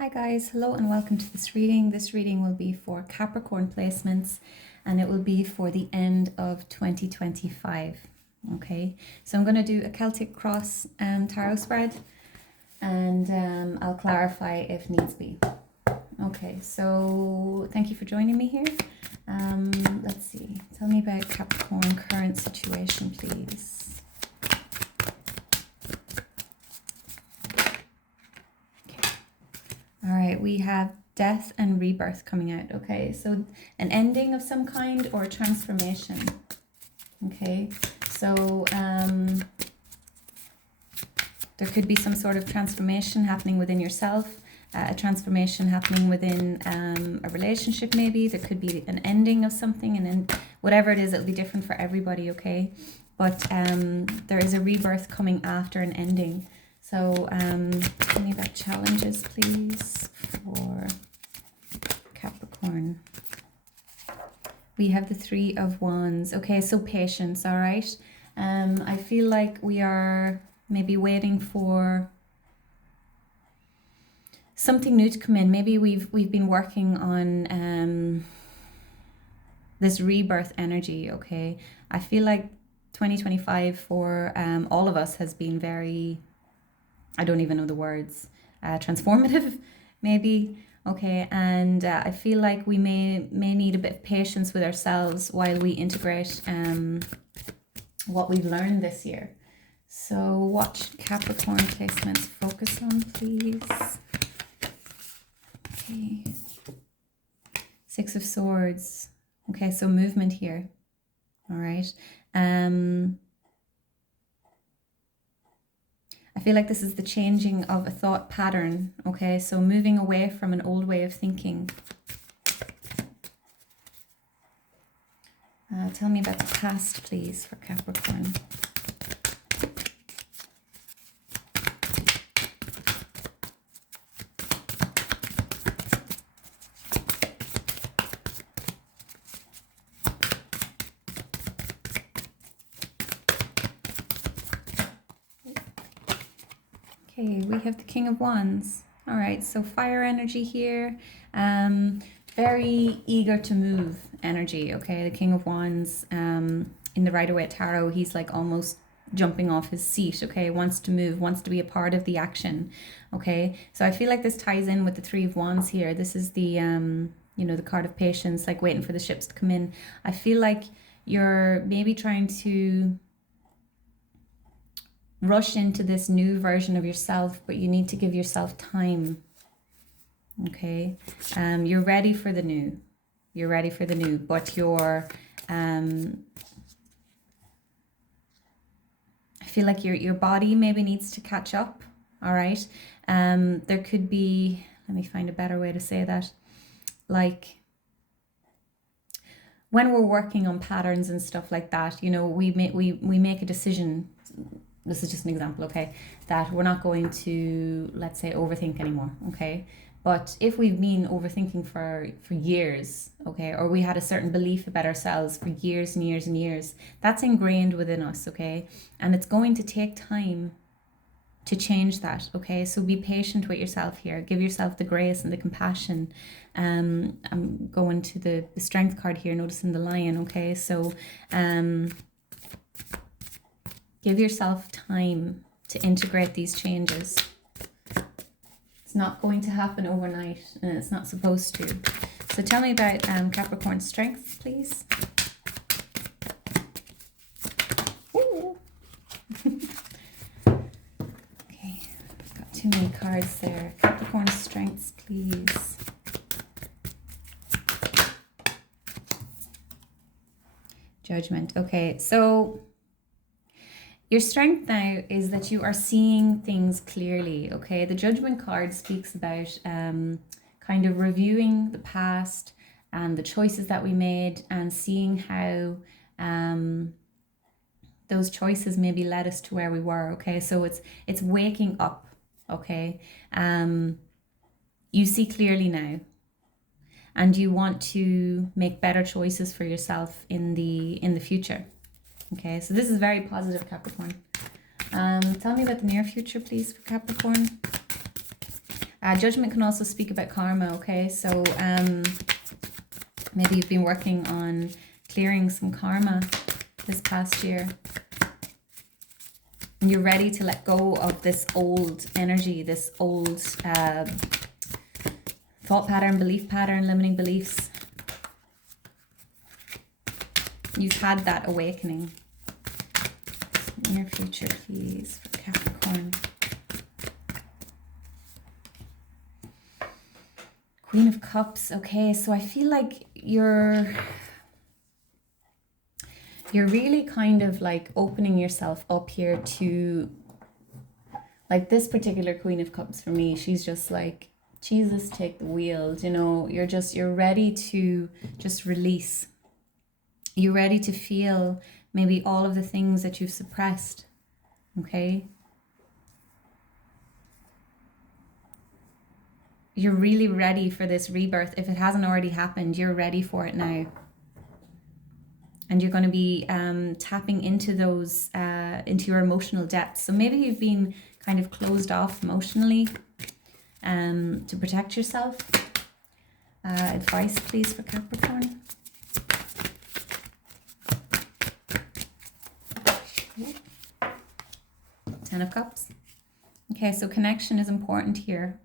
Hi guys, hello and welcome to this reading. This reading will be for Capricorn placements and it will be for the end of 2025. Okay, so I'm going to do a Celtic Cross tarot spread and I'll clarify if needs be. Okay, so thank you for joining me here. Let's see, tell me about Capricorn current situation, please. All right, we have death and rebirth coming out. Okay, so an ending of some kind or a transformation. Okay, so there could be some sort of transformation happening within yourself, a transformation happening within a relationship maybe. There could be an ending of something, and then whatever it is, it'll be different for everybody, okay? But there is a rebirth coming after an ending. So tell me about challenges, please, for Capricorn. We have the Three of Wands. Okay, so patience, all right? I feel like we are maybe waiting for something new to come in. Maybe we've been working on this rebirth energy, okay? I feel like 2025 for all of us has been very... I don't even know the words, transformative, maybe, okay, and I feel like we may need a bit of patience with ourselves while we integrate what we've learned this year. So what should Capricorn placements focus on, please? Okay, Six of Swords. Okay, so movement here, all right. I feel like this is the changing of a thought pattern, okay? So moving away from an old way of thinking. Tell me about the past, please, for Capricorn. Okay, we have the King of Wands. All right, so fire energy here. Very eager to move energy, okay? The King of Wands in the Rider-Waite Tarot, he's like almost jumping off his seat, okay? Wants to move, wants to be a part of the action, okay? So I feel like this ties in with the Three of Wands here. This is the, you know, the card of patience, like waiting for the ships to come in. I feel like you're maybe trying to rush into this new version of yourself, but you need to give yourself time, okay? You're ready for the new. You're ready for the new, but you're I feel like your body maybe needs to catch up, all right? There could be, let me find a better way to say that, like when we're working on patterns and stuff like that, you know, we make a decision. This is just an example, okay, that we're not going to, let's say, overthink anymore, okay? But if we've been overthinking for years, okay, or we had a certain belief about ourselves for years and years and years, that's ingrained within us, okay? And it's going to take time to change that, okay? So be patient with yourself here. Give yourself the grace and the compassion. I'm going to the Strength card here, noticing the Lion, okay? So give yourself time to integrate these changes. It's not going to happen overnight, and it's not supposed to. So tell me about Capricorn strengths, please. Okay, got too many cards there. Capricorn strengths, please. Judgment. Okay, so your strength now is that you are seeing things clearly, okay? The Judgment card speaks about kind of reviewing the past and the choices that we made and seeing how those choices maybe led us to where we were, okay? So it's waking up, okay? You see clearly now and you want to make better choices for yourself in the future. Okay, so this is very positive, Capricorn. Tell me about the near future, please, for Capricorn. Judgment can also speak about karma, okay? So maybe you've been working on clearing some karma this past year. And you're ready to let go of this old energy, this old thought pattern, belief pattern, limiting beliefs. You've had that awakening. Near future, please, for Capricorn. Queen of Cups. Okay, so I feel like you're really kind of like opening yourself up here to, like, this particular Queen of Cups for me, she's just like, Jesus, take the wheel. You know, you're ready to just release. You're ready to feel maybe all of the things that you've suppressed. Okay. You're really ready for this rebirth. If it hasn't already happened, you're ready for it now. And you're going to be tapping into those, into your emotional depths. So maybe you've been kind of closed off emotionally to protect yourself. Advice, please, for Capricorn. Ten of Cups. Okay, so connection is important here.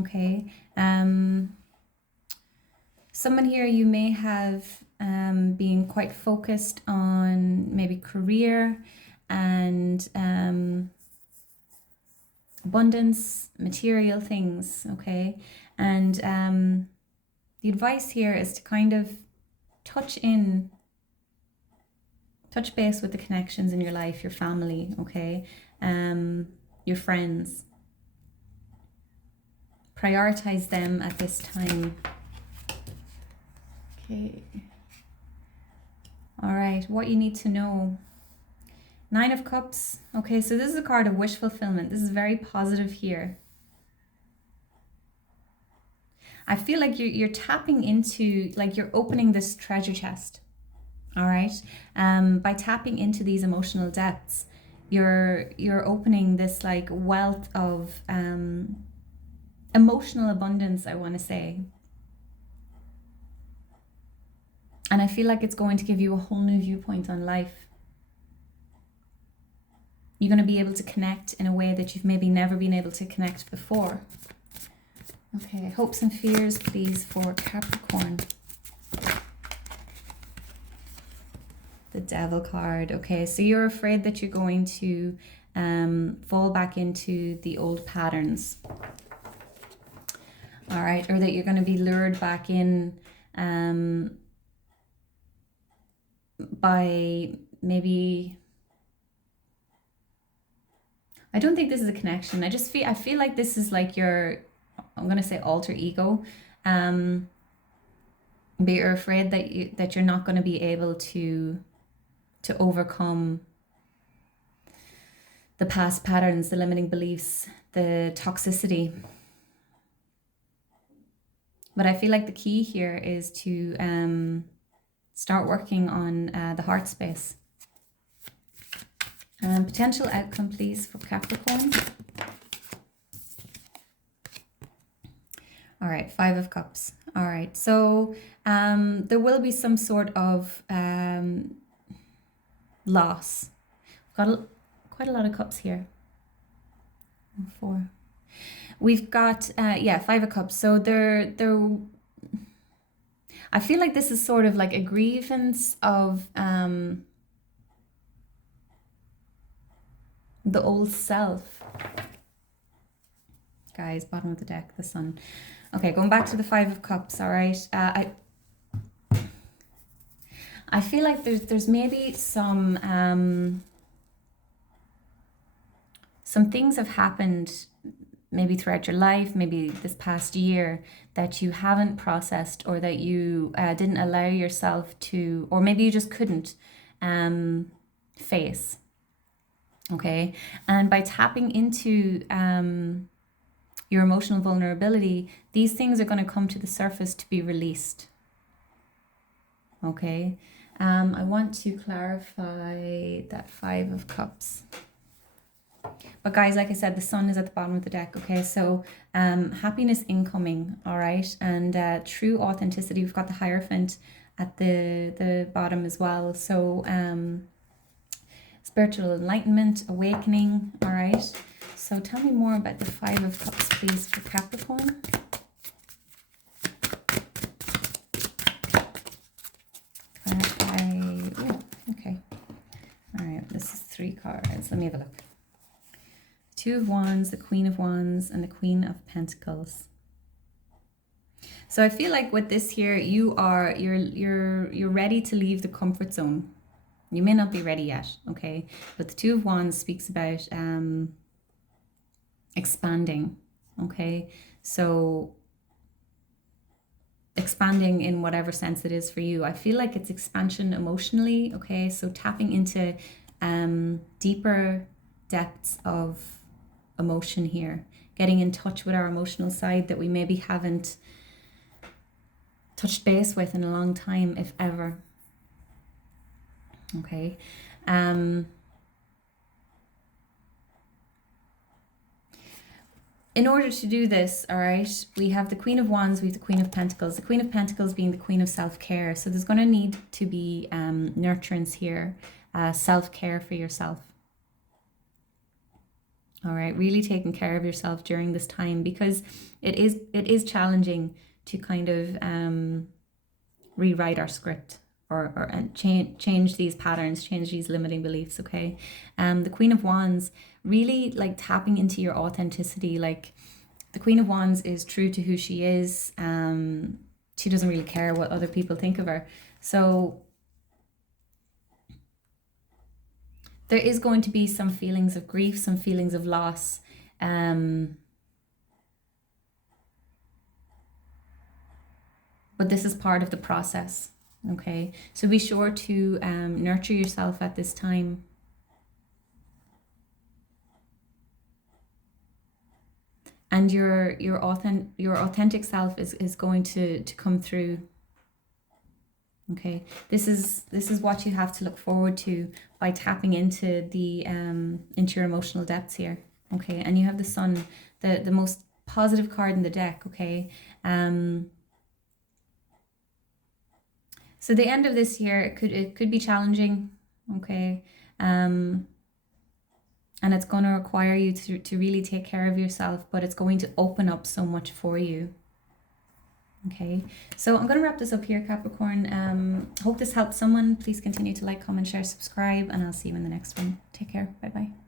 Okay. Someone here, you may have been quite focused on maybe career and abundance, material things, okay? And the advice here is to kind of touch base with the connections in your life, your family, okay? Your friends. Prioritize them at this time. Okay. All right, what you need to know. Nine of Cups. Okay, so this is a card of wish fulfillment. This is very positive here. I feel like you're tapping into, like, you're opening this treasure chest. All right. By tapping into these emotional depths, you're opening this like wealth of emotional abundance, I want to say. And I feel like it's going to give you a whole new viewpoint on life. You're going to be able to connect in a way that you've maybe never been able to connect before. Okay, hopes and fears, please, for Capricorn. The Devil card. Okay, so you're afraid that you're going to fall back into the old patterns. All right, or that you're going to be lured back in by maybe, I don't think this is a connection. I feel like this is like your, I'm going to say alter ego. But you're afraid that you're not going to be able to overcome the past patterns, the limiting beliefs, the toxicity. But I feel like the key here is to start working on the heart space. Potential outcome, please, for Capricorn. All right, Five of Cups. All right, so there will be some sort of loss. Got quite a lot of cups here. Four. We've got Five of Cups. So there I feel like this is sort of like a grievance of the old self. Guys, bottom of the deck, the Sun. Okay, going back to the Five of Cups. All right, I feel like there's maybe some things have happened maybe throughout your life, maybe this past year, that you haven't processed, or that you didn't allow yourself to, or maybe you just couldn't face. Okay, and by tapping into your emotional vulnerability, these things are going to come to the surface to be released. Okay, I want to clarify that Five of Cups. But guys, like I said, the sun is at the bottom of the deck, okay? So happiness incoming, all right? And true authenticity. We've got the Hierophant at the bottom as well. So spiritual enlightenment, awakening, all right? So tell me more about the Five of Cups, please, for Capricorn. Ooh, okay. All right, this is 3 cards. Let me have a look. Two of Wands, the Queen of Wands, and the Queen of Pentacles. So I feel like with this here, you're ready to leave the comfort zone. You may not be ready yet, okay? But the Two of Wands speaks about expanding, okay? So expanding in whatever sense it is for you. I feel like it's expansion emotionally, okay? So tapping into deeper depths of emotion here, getting in touch with our emotional side that we maybe haven't touched base with in a long time, if ever. Okay. In order to do this, all right, we have the Queen of Wands, we have the Queen of Pentacles. The Queen of Pentacles being the Queen of self-care. So there's going to need to be nurturance here, self-care for yourself. All right, really taking care of yourself during this time, because it is challenging to kind of rewrite our script or change these patterns, change these limiting beliefs, okay? The Queen of Wands, really like tapping into your authenticity. Like the Queen of Wands is true to who she is. She doesn't really care what other people think of her. So there is going to be some feelings of grief, some feelings of loss. But this is part of the process, okay? So be sure to nurture yourself at this time. And your authentic self is going to come through. Okay, this is what you have to look forward to by tapping into the into your emotional depths here. Okay, and you have the Sun, the most positive card in the deck. Okay, so the end of this year, it could be challenging. Okay, and it's going to require you to really take care of yourself, but it's going to open up so much for you. Okay, so I'm going to wrap this up here, Capricorn. Hope this helped someone. Please continue to like, comment, share, subscribe, and I'll see you in the next one. Take care. Bye-bye.